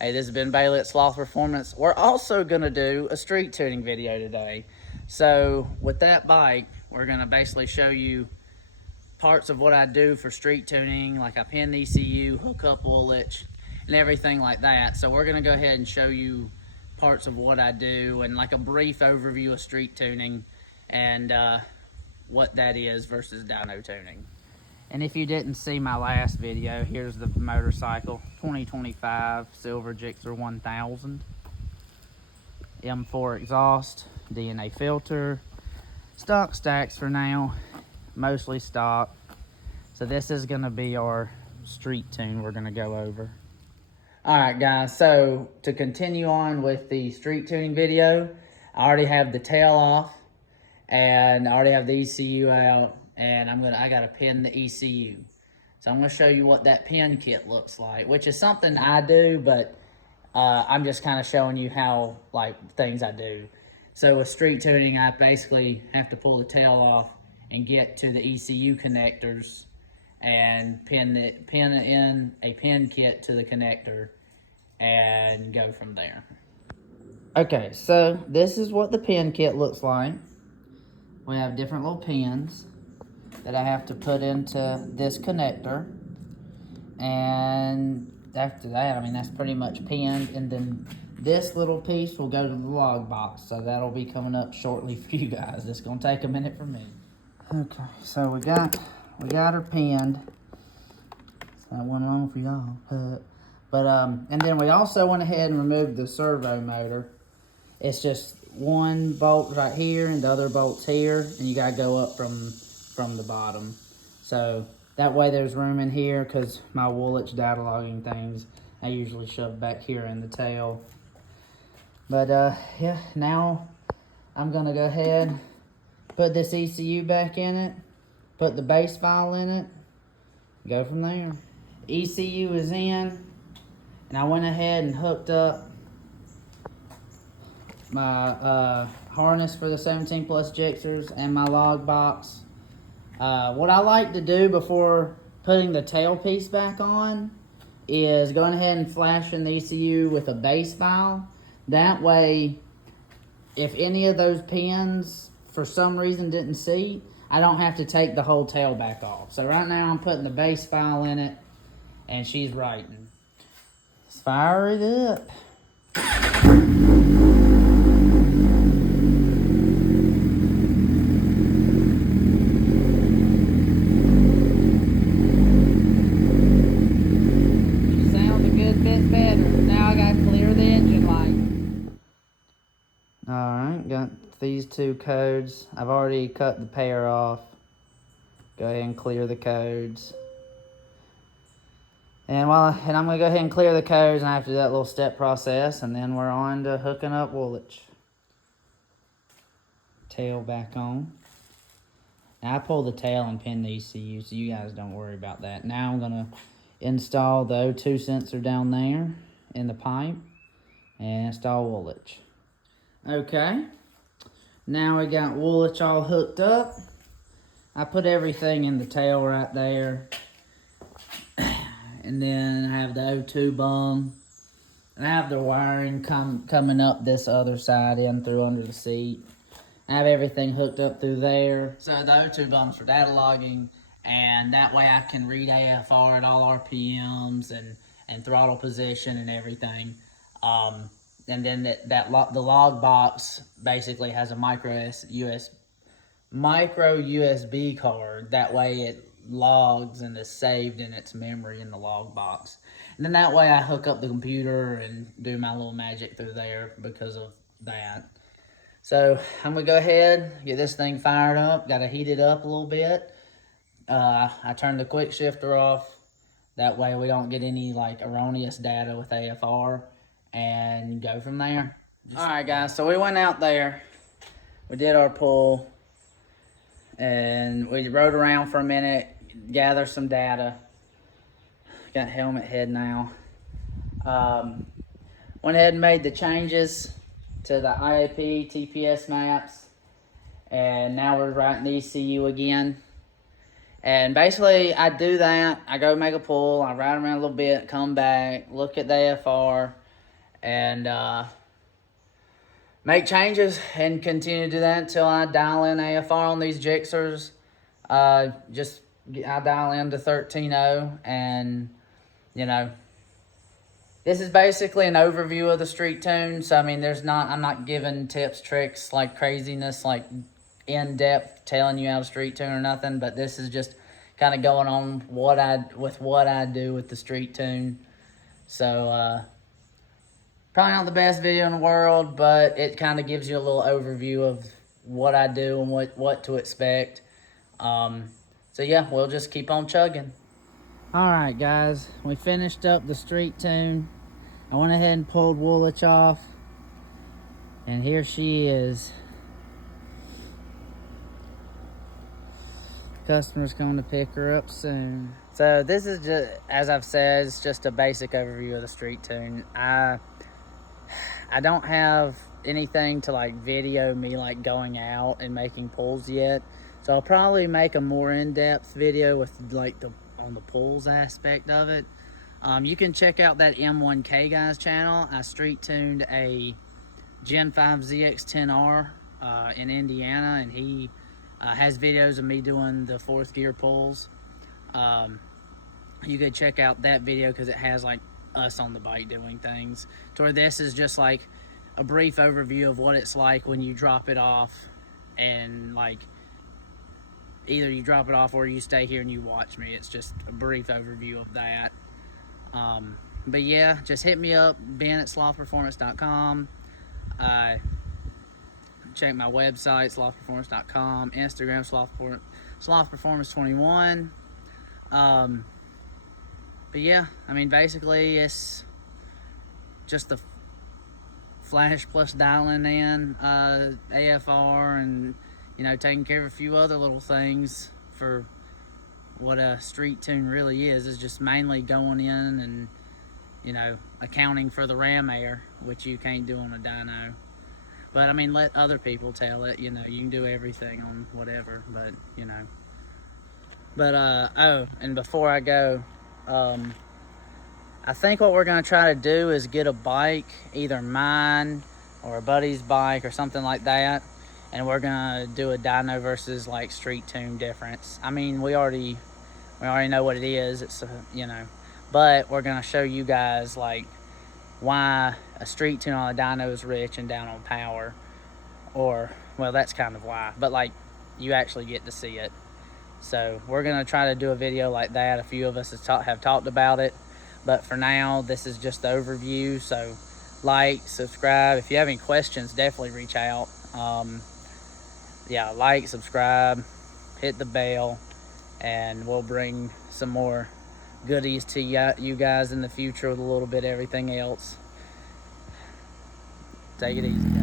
Hey, this has been Bailey at Sloth Performance. We're also going to do a street tuning video today. So with that bike, we're going to basically show you parts of what I do for street tuning, like I pin the ECU, hook up Woolwich, and everything like that. So we're going to go ahead and show you parts of what I do and like a brief overview of street tuning and what that is versus dyno tuning. And if you didn't see my last video, here's the motorcycle, 2025 Silver Gixxer 1000. M4 exhaust, DNA filter, stock stacks for now, mostly stock. So this is gonna be our street tune we're gonna go over. All right guys, so to continue on with the street tuning video, I already have the tail off and I already have the ECU out. And I gotta pin the ECU. So I'm gonna show you what that pin kit looks like, which is something I do, but I'm just kind of showing you how, like, things I do. So with street tuning, I basically have to pull the tail off and get to the ECU connectors and pin in a pin kit to the connector and go from there. Okay, so this is what the pin kit looks like. We have different little pins that I have to put into this connector, and after that, I mean, that's pretty much pinned, and then this little piece will go to the log box, so that'll be coming up shortly for you guys. It's gonna take a minute for me. Okay, so we got her pinned. So that went on for y'all, and then we also went ahead and removed the servo motor. It's just one bolt right here and the other bolt's here, and you gotta go up from the bottom. So that way there's room in here, because my Woolwich data logging things I usually shove back here in the tail. But yeah, now I'm gonna go ahead, put this ECU back in it, put the base file in it, go from there. ECU is in, and I went ahead and hooked up my harness for the 17 plus Gixxers and my log box. What I like to do before putting the tail piece back on is going ahead and flashing the ECU with a base file. That way, if any of those pins for some reason didn't seat, I don't have to take the whole tail back off. So right now I'm putting the base file in it, and she's writing. Let's fire it up. Alright, got these two codes. I've already cut the pair off. Go ahead and clear the codes. And I'm going to go ahead and clear the codes, and I have to do that little step process, and then we're on to hooking up Woolwich. Tail back on. Now I pull the tail and pin the ECU, so you guys don't worry about that. Now I'm going to install the O2 sensor down there in the pipe and install Woolwich. Okay, now we got Woolwich all hooked up. I put everything in the tail right there. And then I have the O2 bung. And I have the wiring coming up this other side in through under the seat. I have everything hooked up through there. So the O2 bung's for data logging, and that way I can read AFR at all RPMs and throttle position and everything. And then the log box basically has a micro USB card. That way it logs and is saved in its memory in the log box. And then that way I hook up the computer and do my little magic through there because of that. So I'm gonna go ahead, get this thing fired up. Gotta heat it up a little bit. I turned the quick shifter off. That way we don't get any like erroneous data with AFR, and go from there. All right guys, so we went out there, we did our pull, and we rode around for a minute, gather some data. Got helmet head now. Went ahead and made the changes to the IAP TPS maps, and now we're writing the ECU again. And basically I do that, I go make a pull, I ride around a little bit, come back, look at the AFR, and make changes and continue to do that until I dial in AFR on these Gixxers. I dial into 13.0, and you know, this is basically an overview of the street tune. So I mean, I'm not giving tips, tricks, like craziness, like in depth telling you how to street tune or nothing. But this is just kind of going on what I do with the street tune. So probably not the best video in the world, but it kind of gives you a little overview of what I do and what to expect. So yeah, we'll just keep on chugging. Alright guys, we finished up the street tune. I went ahead and pulled Woolwich off, and here she is. Customer's going to pick her up soon. So this is just, as I've said, it's just a basic overview of the street tune. I don't have anything to like video me like going out and making pulls yet. So I'll probably make a more in-depth video with like on the pulls aspect of it. You can check out that M1K guy's channel. I street tuned a Gen 5 ZX10R in Indiana, and he has videos of me doing the 4th gear pulls. You could check out that video because it has like us on the bike doing things. To where this is just like a brief overview of what it's like when you drop it off, and like either you drop it off or you stay here and you watch me. It's just a brief overview of that. But yeah, just hit me up, Ben at slothperformance.com. Check my website, slothperformance.com, Instagram, slothperformance21. But yeah, I mean, basically it's just the flash plus dialing in AFR, and you know, taking care of a few other little things for what a street tune really is just mainly going in and, you know, accounting for the ram air, which you can't do on a dyno. But I mean, let other people tell it, you know, you can do everything on whatever, but you know. But oh, and before I go, I think what we're gonna try to do is get a bike, either mine or a buddy's bike or something like that, and we're gonna do a dyno versus like street tune difference. I mean, we already know what it is. It's you know, but we're gonna show you guys like why a street tune on a dyno is rich and down on power, or well, that's kind of why. But like, you actually get to see it. So we're gonna try to do a video like that. A few of us have talked about it, but for now, this is just the overview. So like, subscribe. If you have any questions, definitely reach out. Yeah, like, subscribe, hit the bell, and we'll bring some more goodies to you guys in the future with a little bit of everything else. Take it easy.